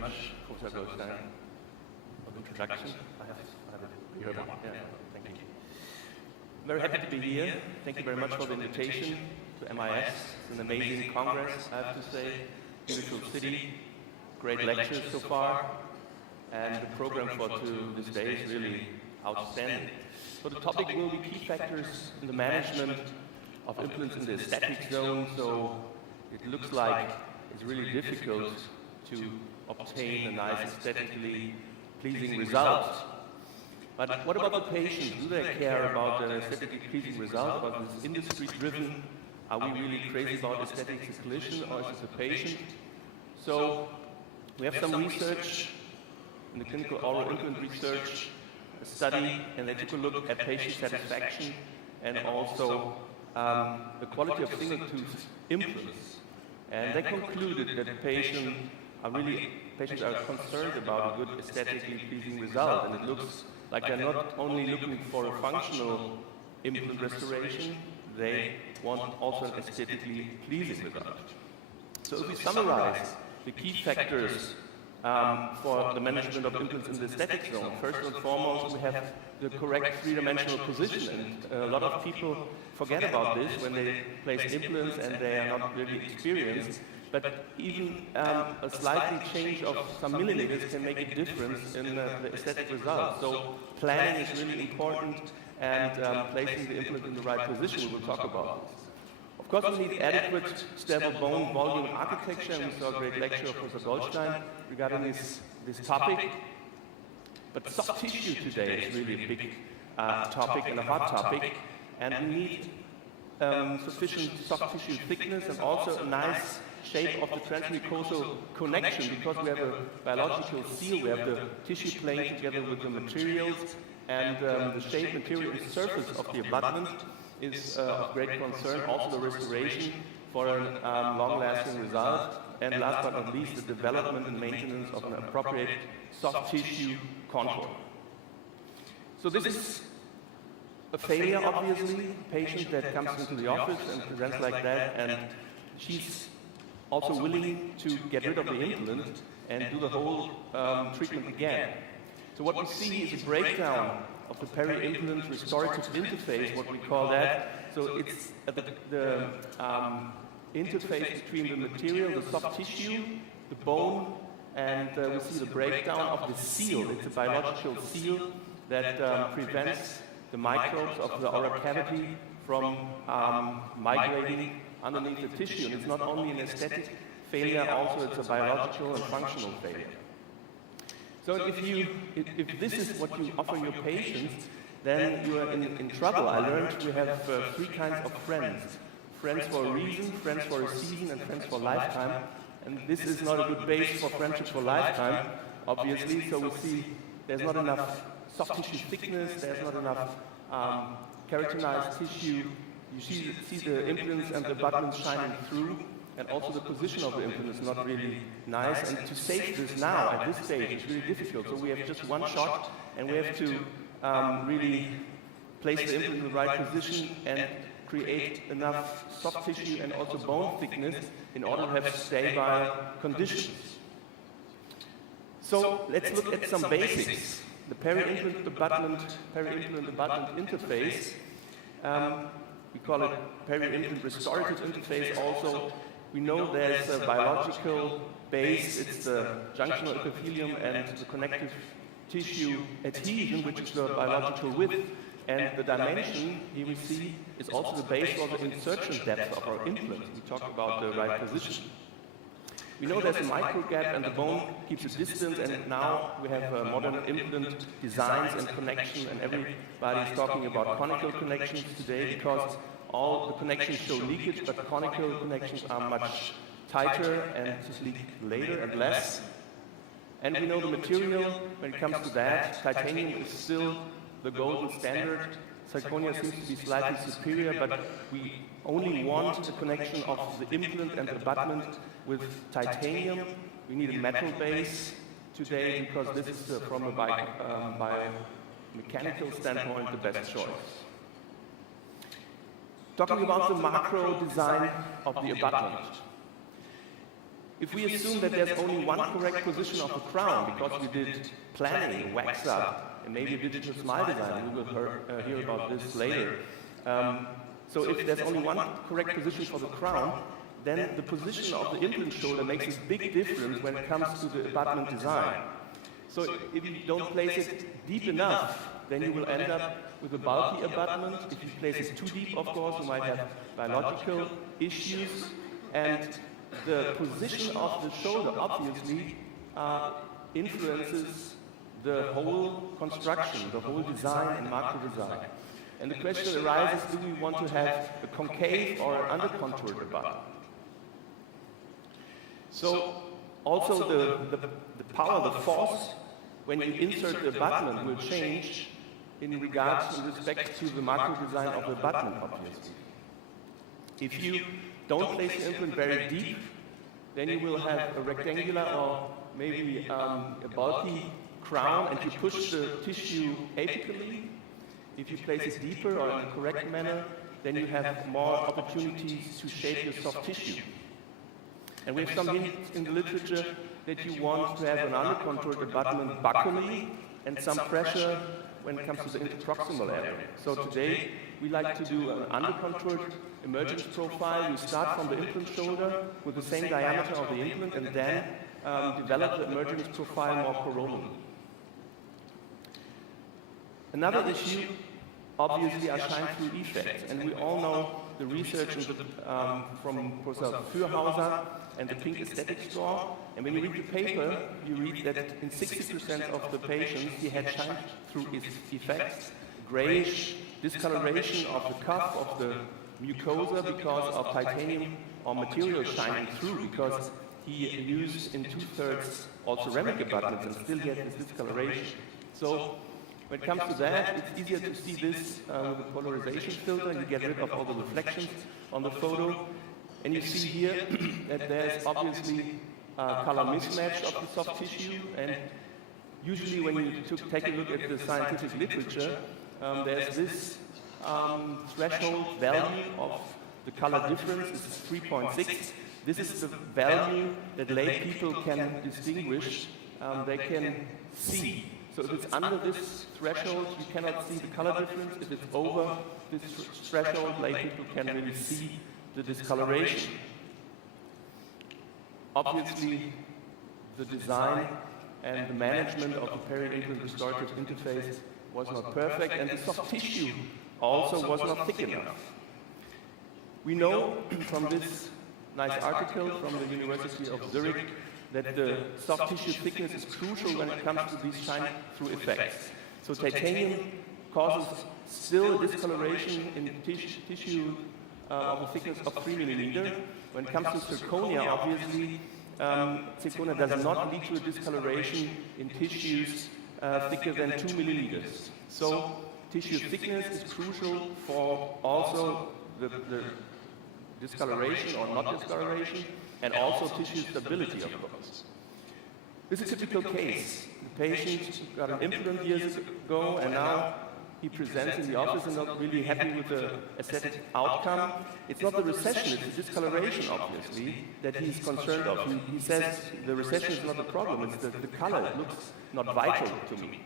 much, Professor Goldstein, for the introduction. I have it here. Yeah, thank you. Very happy to be here. Thank you very much for the invitation to MIS. It's an amazing congress, I have to say. Beautiful city, great lectures so far, and the program for this day is really outstanding. So the topic will be key factors in the management of implants in the aesthetic zone. So it looks like it's really difficult to obtain a nice aesthetically pleasing result. But what about the patients? Do they care about the aesthetically pleasing result? About this industry driven? Are we really crazy about aesthetics as a clinician, or is it the patient? So we have some research in the clinical oral implant research, a study, and they took a look at patient satisfaction and also the quality of single-tooth implants. And they concluded that patients are concerned about a good aesthetically pleasing result, and it looks like they're not only looking for a functional implant restoration, they want also an aesthetically pleasing result. So if we summarize the key factors for the management of implants in the aesthetic zone, first and foremost, we have the correct three-dimensional position, and a lot of people forget about this when they place implants and they are not really experienced. But even a slightly change of some millimeters can make a difference in the aesthetic result. So planning is really important, and placing the implant in the right position, we will talk about this. Of course, we need adequate stable bone volume architecture, and we saw a great lecture of Professor Goldstein regarding this topic. But soft tissue today is really a big topic and a hot topic, and we need sufficient soft tissue thickness and also a nice shape of the transmucosal connection, because we have a biological seal, we have the tissue plane together with the materials, and the shape, material, and surface of the abutment is of great concern. Also the restoration for a long-lasting result, and last but not least, the development and maintenance of an appropriate soft tissue contour. So this is a failure, obviously, a patient that comes into the office and presents like that, and she's also willing to get rid of the implant and do the whole treatment again. So what we see is a breakdown of the peri-implant restorative interface, what we call that. So it's the interface between the material, the soft tissue, the bone, and we see the breakdown of the seal. It's a biological seal that prevents the microbes of the oral cavity from migrating underneath the tissue. And it's not only an aesthetic failure, also it's a biological and functional failure. So if this is what you offer your patients, then you are in trouble. I learned we have three kinds of friends. Friends for a reason, friends for a season, and friends for a lifetime. And this is not a good base for friendship for lifetime, obviously. So we see there's not enough soft tissue thickness, there's not enough keratinized tissue. You see the implants and the abutments shining through, and also the position of the implant is not really nice. And to save this now, at this stage, is really difficult. So we have just one shot, and we have to really place the implant in the right position and create enough soft tissue and also bone thickness in order to have stable conditions. So let's look at some basics. The peri-implant abutment interface. We call it peri-implant restorative interface also. We know there's a biological base, it's the junctional epithelium and the connective tissue adhesion, which is the biological width. And the dimension, here we see, is also the base for the insertion depth of our implant. We talked about the right position. We know there's a micro gap and the bone keeps a distance, and now we have modern implant designs and connection, and everybody's talking about conical connections today because all the connections show leakage, but conical connections are much tighter and just leak later and less. And we know the material, when it comes to that, titanium is still the golden standard. Zirconia seems to be slightly superior, but we only want the connection of the implant and the abutment with titanium. We need a metal base today because this is from a biomechanical standpoint the best choice. Talking about the macro design of the abutment. If we assume that there's only one correct position of the crown, because we did planning, wax up, and maybe a digital smile design, we will hear about this later. So if there's only one correct position for the crown, then the position of the implant shoulder makes a big difference when it comes to the abutment design. So if you don't place it deep enough, then you will end up with a bulky abutment. If you place it too deep, of course, you might have biological issues. And the position of the shoulder, obviously, influences the whole construction, the whole design and macro design. And the question arises, do we want to have a concave or an under-contoured abutment? So also the power, the force, when you insert the abutment will change in regards in respect to the macro design of the abutment, obviously. If you don't place the implant very deep, then you will have a rectangular or maybe a bulky crown, and you push the tissue apically. If you place it deeper or in the correct manner, then you have more opportunities to shape your soft tissue. And we have some hints in the literature that you want to have an under-contoured abutment buccally and some pressure when it comes to the interproximal area. So today we like to do an under-contoured emergence profile. You start from the implant shoulder with the same diameter of the implant and then develop the emergence profile more coronally. Another issue, obviously, are shine-through effects. And we all know the research from Professor Fürhauser and the pink aesthetic straw. And when you read the paper, you read that in 60% of the patients, he had shine-through effects, grayish discoloration of the cuff of the mucosa because of titanium or material shining through, because he used in 2/3 all ceramic abutments and still get this discoloration. So when it comes to that, it's easier to see this with a polarization filter. You get rid of all the reflections on the photo. And you see here that there's obviously a color mismatch of the soft tissue. And usually when you take a look at the scientific literature, there's this threshold value of the color difference. This is 3.6. This is the value that lay people can distinguish. They can see. So if it's under this threshold, you cannot see the color difference. If it's over this threshold, lay people can really see the discoloration. Obviously, the design and the management of the peri-implant restorative interface was not perfect, and the soft tissue also was not thick enough. We know from this nice article from the University of Zurich that the soft tissue thickness is crucial when it comes to these shine-through effects. So titanium causes still a discoloration in tissue of a thickness of 3 millimeter. When it comes to zirconia, obviously, zirconia does not lead to a discoloration in tissues thicker than 2 millimeters. So tissue thickness is crucial for also the discoloration or not discoloration, and also tissue stability, of course. This is a typical case. The patient got an implant years ago, and now he presents in the office and not really happy with the aesthetic outcome. It's not the recession, it's the discoloration, obviously, that he's concerned of. He says the recession is not the problem, it's the color. It looks not vital to me.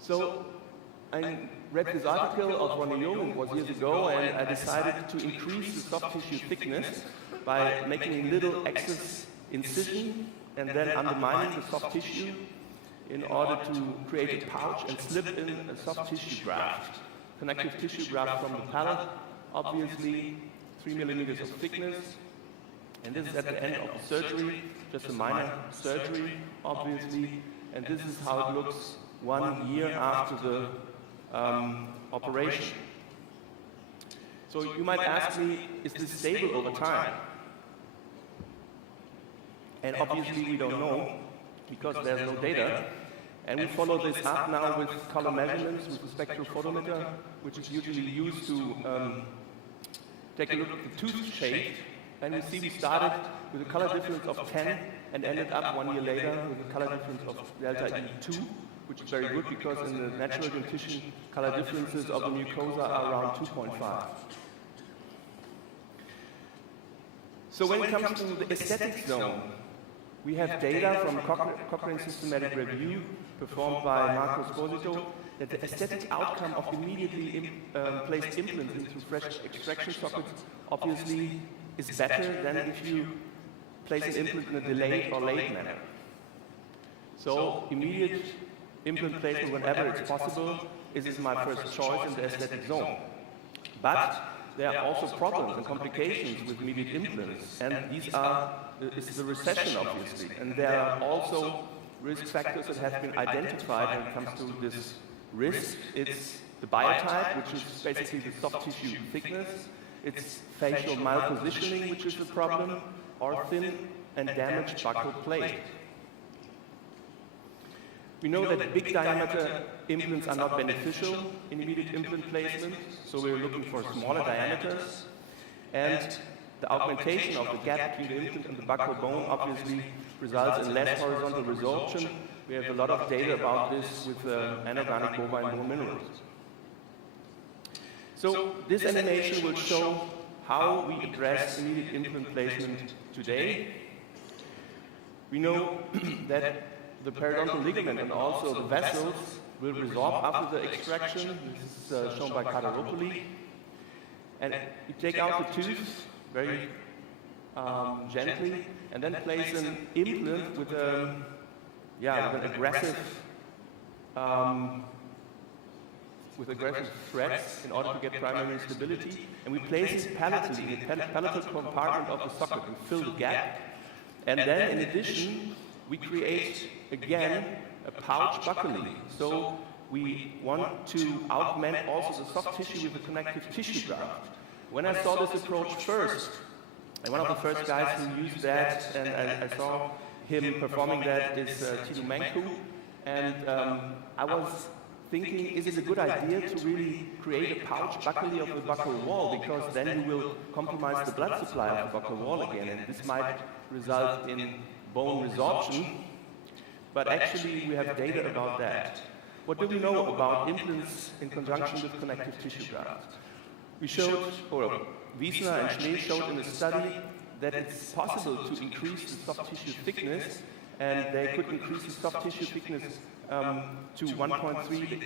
So I read this article of Ronnie Jung, it was years ago, and I decided to increase the soft tissue thickness by making a little excess incision and then undermining the soft tissue in order to create a pouch and slip in a soft tissue graft, connective tissue graft from the palate, obviously 3 millimeters of thickness. And this is at the end of the surgery, just a minor surgery, obviously. And this is how it looks 1 year after the operation. So you might ask me, is this stable over time? And obviously we don't know, because there's no data. And we follow this up now with color measurements with the spectrophotometer, which is usually used to take a look at the tooth shape. And we see we started with a color difference of 10 and ended up 1 year later with a color difference of delta E2, which is very good because in the natural dentition, color differences of the mucosa are around 2.5. So when it comes to the aesthetic zone, we have data from Cochrane systematic review performed by Marco Esposito that the aesthetic outcome of immediately placed implants into fresh extraction sockets obviously is better than if you place an implant in a delayed or late manner. So immediate implant placement whenever it's possible is my first choice in the aesthetic zone. But there are also problems and complications with immediate implants, and these are the recession, obviously. And there are also risk factors that have been identified when it comes to this risk. It's the biotype, which is basically the soft tissue thickness. It's facial malpositioning, which is a problem, or thin and damaged buccal plate. We know that big diameter implants are not beneficial in immediate implant placement, so we're looking for smaller diameters. And the augmentation of the gap between the implant and the buccal bone obviously results in less horizontal resorption. We have a lot of data about this with anorganic bovine bone minerals. So this animation will show how we address immediate implant placement today. We know that the periodontal ligament and also the vessels will resorb after the extraction. This is shown by Kadaropoli. And you take out the tooth very gently and then place an implant with an aggressive threads in order to get primary stability. And we place it palatally in the palatal compartment of the socket and fill the gap. And then in addition, we create again a pouch buccally. So we want to augment also the soft tissue with a connective tissue graft. When I saw this approach first, and one of the first guys who used that, and I saw him performing that, is Tito Manku. And I was thinking, is it a good idea to really create a pouch buccally of the buccal wall? Because then you will compromise the blood supply of the buccal wall again, and this might result in bone resorption. But actually, we have data about that. What do we know about implants in conjunction with connective tissue grafts? We showed, or Wiesner and Schnee showed in a study that it's possible to increase the soft tissue thickness, and they could increase the soft tissue thickness to 1.3.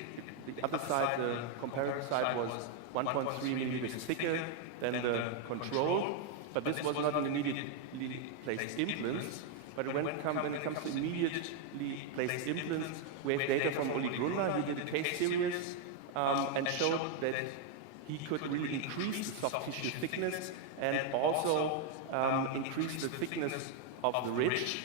The other side, the comparative side, was 1.3 millimeters thicker than the control, but this was not an immediately placed implants. But when it comes to immediately placed implants, we have data from Uli Grunner. He did a case series and showed that he could really increase the soft tissue thickness and also increase the thickness of the ridge.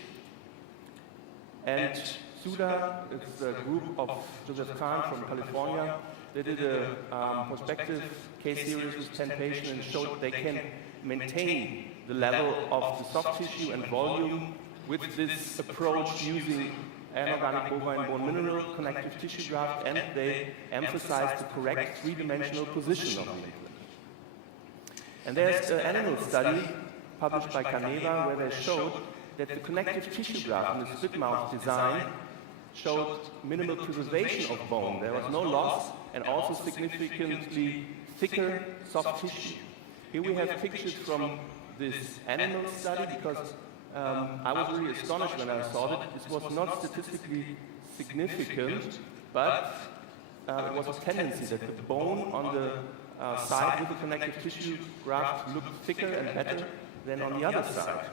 And Suda, it's a group of Joseph Kahn from California. They did a prospective case series with 10 patients and showed they can maintain the level of the soft tissue and volume with this approach using anorganic bovine bone mineral connective tissue graft, and they emphasize the correct three-dimensional position of the implant. And there's an animal study published by Caneva where they showed that the connective tissue graft in the split mouth design showed minimal preservation of bone. There was no loss and also significantly thicker soft tissue. Here we have pictures from this animal study because I was really astonished when I saw it. This was not statistically significant, but it was a tendency that the bone on the side with the connective tissue graft looked thicker and better than on the other side.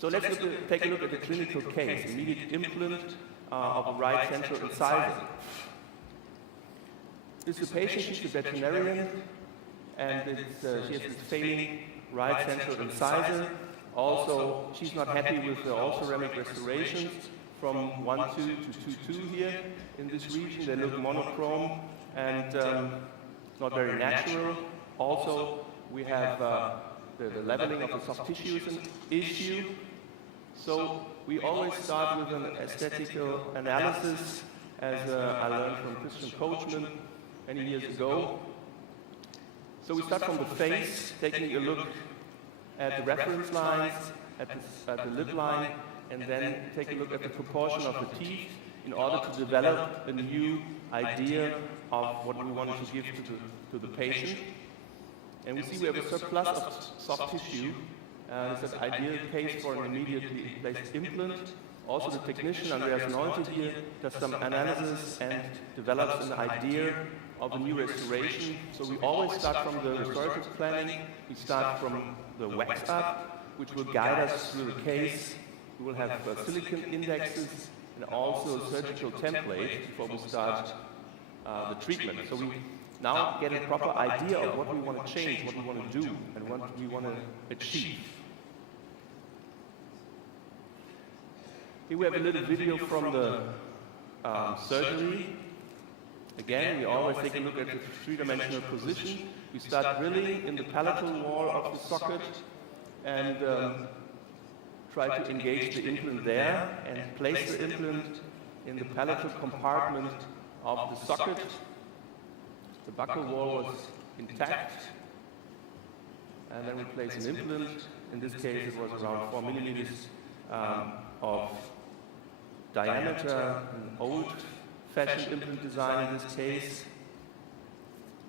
So let's take a look at the clinical case, immediate implant of a right central incisor. This is a patient, she's a veterinarian, and she has this failing right central incisor. Also, she's not happy with the all-ceramic restorations from 1.2 to 2.2 here in this region. They look monochrome and not very natural. Also, we have the leveling of the soft tissue is an issue. So we always start with an aesthetical analysis, as I learned from Christian Coachman many years ago. So we start from the face, taking a look at the reference lines, at the lip line, and then take a look at the proportion of the teeth in order to develop a new idea of what we want to give to the patient. And we see we have a surplus of soft tissue. It's an ideal case for an immediately placed implant. Also, the technician, Andreas Nolte here, does some analysis and develops an idea of a new restoration. So we always start from the restorative planning. We start from the wax up, which will guide us through the case. We will have silicon indexes and also a surgical template before we start the treatment. So we now get a proper idea of what we want to change, what we want to do, and what we want to achieve. Here we have a little video from the surgery. Again, we always take a look at the three-dimensional position. We start drilling in the palatal wall of the socket and try to engage the implant there and place the implant in the palatal compartment of the socket. The buccal wall was intact, and then we place an implant. In this case, it was around 4 millimeters of diameter, an old-fashioned implant design in this case.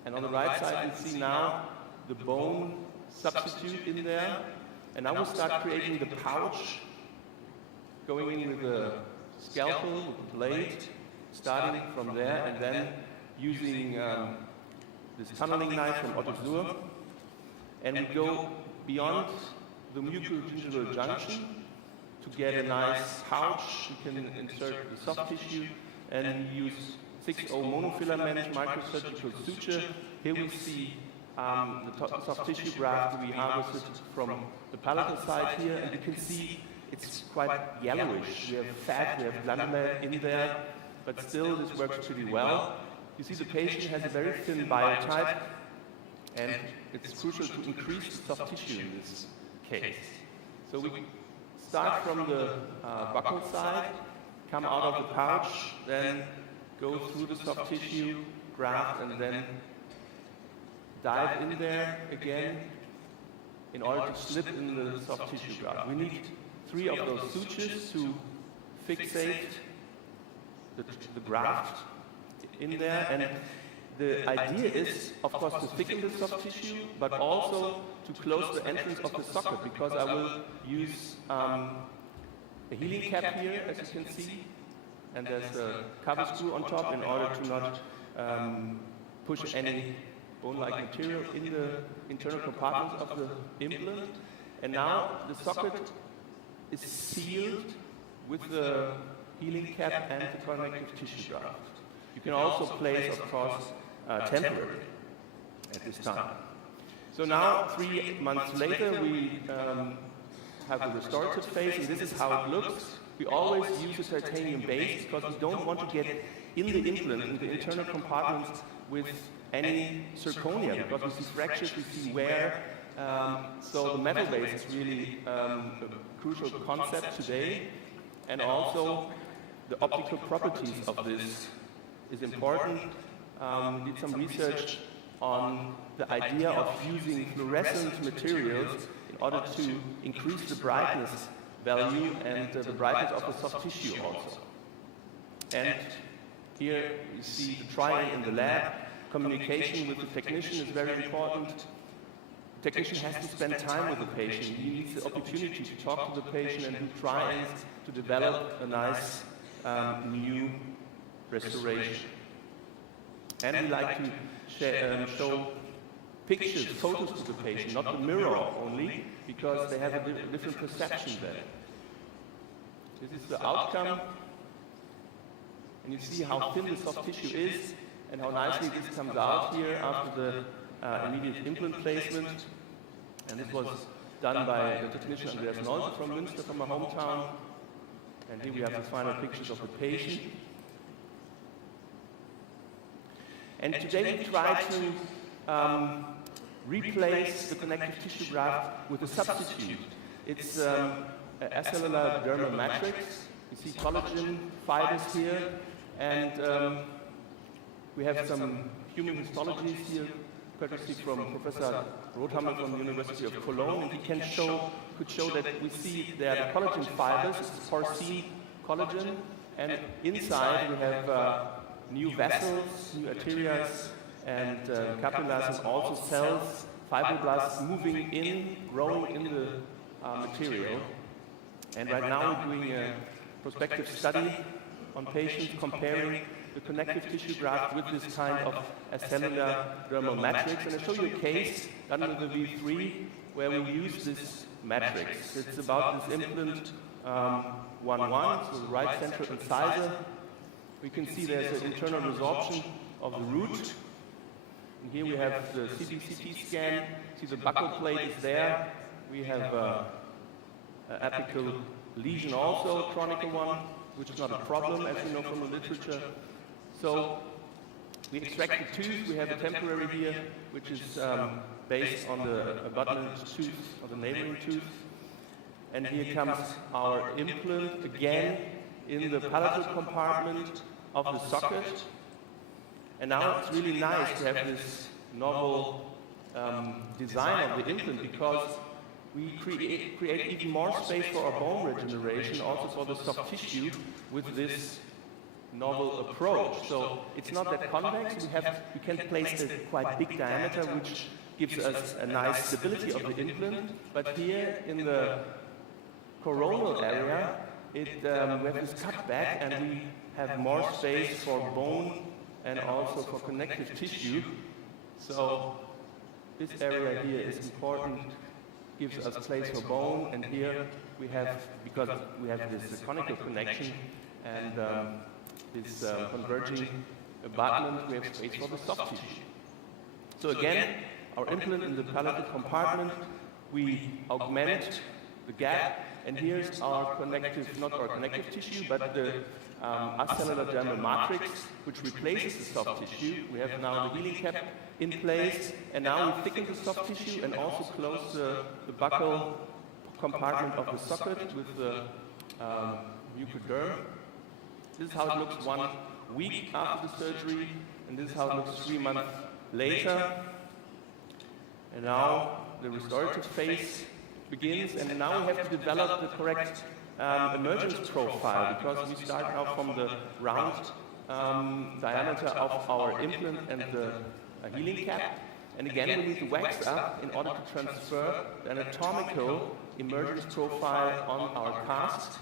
And on the right side, you see now the bone substitute in there. And now we start creating the pouch, going in with the scalpel, with the blade, starting from there, and then using this tunneling knife from Otto Suhr. And we go beyond the mucogingival junction to get a nice pouch. You can insert the soft tissue and use 6-0 monofilament microsurgical suture. Here we see the soft tissue graft to be harvested from the palatal side here, and you can see it's quite yellowish. We have fat, we have glandular in there, but still this works pretty well. You see the patient has a very thin biotype, and it's crucial to increase the soft tissue in this case. So we start from the buccal side, come out of the pouch, then go through the soft tissue graft, and then dive in there again in order to slip in the soft tissue graft. We need 3 of those sutures to fixate the graft in there, and the idea is, of course, to thicken the soft tissue, but also to close the entrance of the socket, because I will use a healing cap here, as you can see, and there's a cover screw on top in order to not push any bone-like material in the internal compartments of the implant. And now the socket is sealed with the healing cap and the connective tissue graft. You can also place, of course, temporary at this time. So now, 3 months later, we have the restorative phase, and this is how it looks. We always use a titanium base because we don't want to get in the implant, in the internal compartments, with any zirconia, because we see fractures, we see wear. So the metal base is really a crucial concept today, and also the optical properties of this is important. We did some research on the idea of using fluorescent materials in order to increase the brightness value and the brightness of the soft tissue also. And here you see the trying in the lab. Communication with the technician is very important. The technician has to spend time with the patient. He needs the opportunity to talk to the patient and do try-ins to develop a nice new restoration. And we like to show pictures, photos to the patient, not the mirror only, because they have a different perception there. This is the outcome, and you see how thin the soft tissue is and how nicely this comes out here after the immediate implant placement. And this was done by the technician Andreas Nolte from Münster, from my hometown. And here we have the final pictures of the patient. And today we try to replace the connective tissue graft with a substitute. It's acellular dermal matrix. You see collagen fibers here, and we have some human histologies here, courtesy from Professor Rothammer from the University of Cologne, and he could show that we see there the collagen fibers, it's porcine collagen, and inside we have new vessels, new arterias, and capillaries, and also cells fibroblasts moving in, growing in the material. And right now we're doing a prospective study on patients comparing the connective tissue graft with this kind of acellular dermal matrix. And I'll show you a case done with the V3 where we use this matrix. It's about this implant 1-1, so the right central incisor. We can see there's an internal resorption of the root. And here we have the CBCT scan. See the buccal plate is there. We have an apical lesion also, a chronic one, which is not a problem, as you know from the literature. So we extract the tooth. We have a temporary here, which is based on the abutment tooth or the neighboring tooth. And here comes our implant again in the palatal compartment of the socket. And now it's really nice to have this novel design of the implant because we create even more space for our bone regeneration, also for the soft tissue with this novel approach. So it's not that convex. We can place a quite big diameter, which gives us a nice stability of the implant. But here in the coronal area, we have this cutback, and we have more space for bone and also for connective tissue. So this area here is important, gives us place for bone, and here we have, because we have this conical connection and this converging abutment, we have space for the soft tissue. So again, our implant in the palatal compartment, we augment the gap, and here's our connective, not our connective tissue, but the acellular dermal matrix, which replaces the soft tissue. We have now the healing cap in place, and now we thicken the soft tissue and also close the buccal compartment of the socket with the mucoderm. This is how it looks 1 week after the surgery, and this is how it looks 3 months later. And now the restorative phase begins, and now we have to develop the correct emergence profile, because we start now from the round diameter of our implant and the healing cap. And again, we need to wax up in order to transfer the anatomical emergence profile on our cast.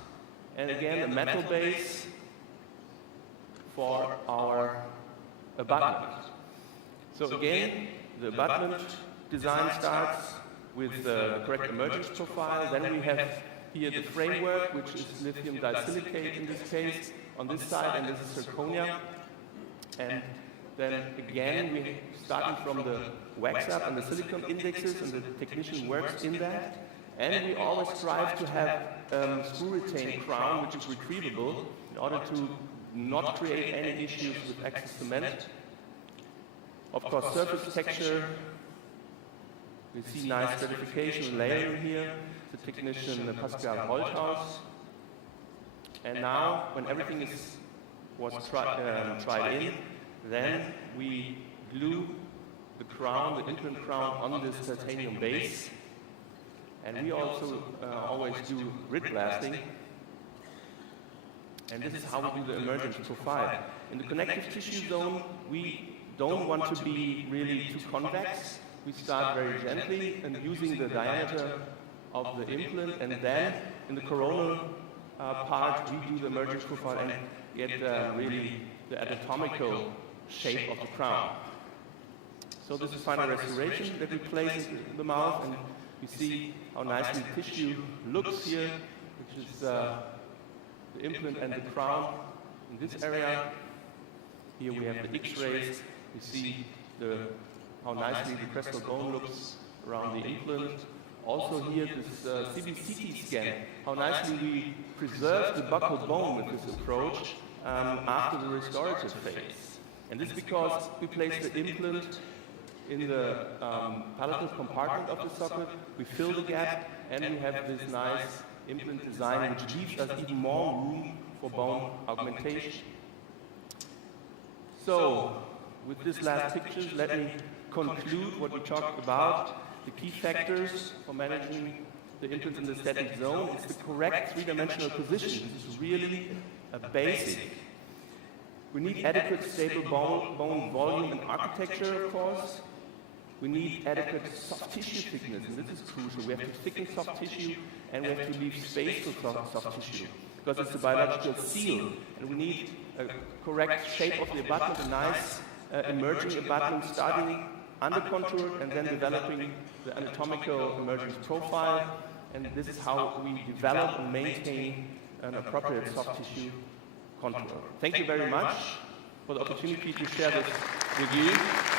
And again, a metal base for our abutment. So again, the abutment design starts with the correct emergence profile. Then we have here the framework, which is lithium disilicate in this case, on this side, and this is zirconia. And then again, we starting from the wax up and the silicone indexes, and the technician works in that. And we always strive to have screw retain crown, which is retrievable, in order to not create any issues with excess cement. Of course, surface texture. We see nice stratification layering here. The technician Pascal Holthaus. And now, when everything was tried in, then we glue the crown, the implant crown, on this titanium base. And we also always do grid blasting. And this is how we do the emergence profile. In the connective tissue zone, we don't want to be really too convex. We start very gently and using the diameter of the implant, and then in the coronal part, we do the emergence profile and get really the anatomical shape of the crown. So this is final restoration that we place in the mouth, and you see how nicely the tissue looks here, which is the implant and the crown in this area. Here we have the X-rays. You see how nicely the crestal bone looks around the implant. Also here, this CBCT scan, how nicely we preserve the buccal bone with this approach after the restorative phase. And this is because we place the implant in the palatal compartment of the socket, we fill the gap, and we have this nice implant design, which leaves us even more room for bone augmentation. So, with this last picture, let me conclude what we talked about. The key factors for managing the implant in the static zone is the correct three-dimensional position. This is really a basic. We need adequate stable bone volume and architecture, of course. we need adequate soft tissue thickness, and this is crucial. We have to thicken soft tissue, and we have to leave space for soft tissue, because it's a biological seal, and we need a correct shape of the abutment, a nice emerging abutment, starting under contour and then developing the anatomical emergence profile, and this is how we develop and maintain an appropriate soft tissue contour. Thank you very much for the opportunity to share this with you.